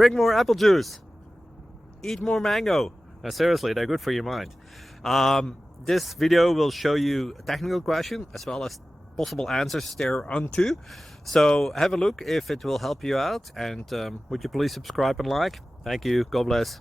Drink more apple juice. Eat more mango. Now, seriously, they're good for your mind. This video will show you a technical question as well as possible answers thereunto. So have a look if it will help you out, and would you please subscribe and like? Thank you. God bless.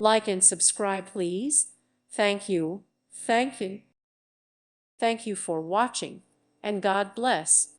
Like and subscribe, please. Thank you. Thank you. Thank you for watching, and God bless.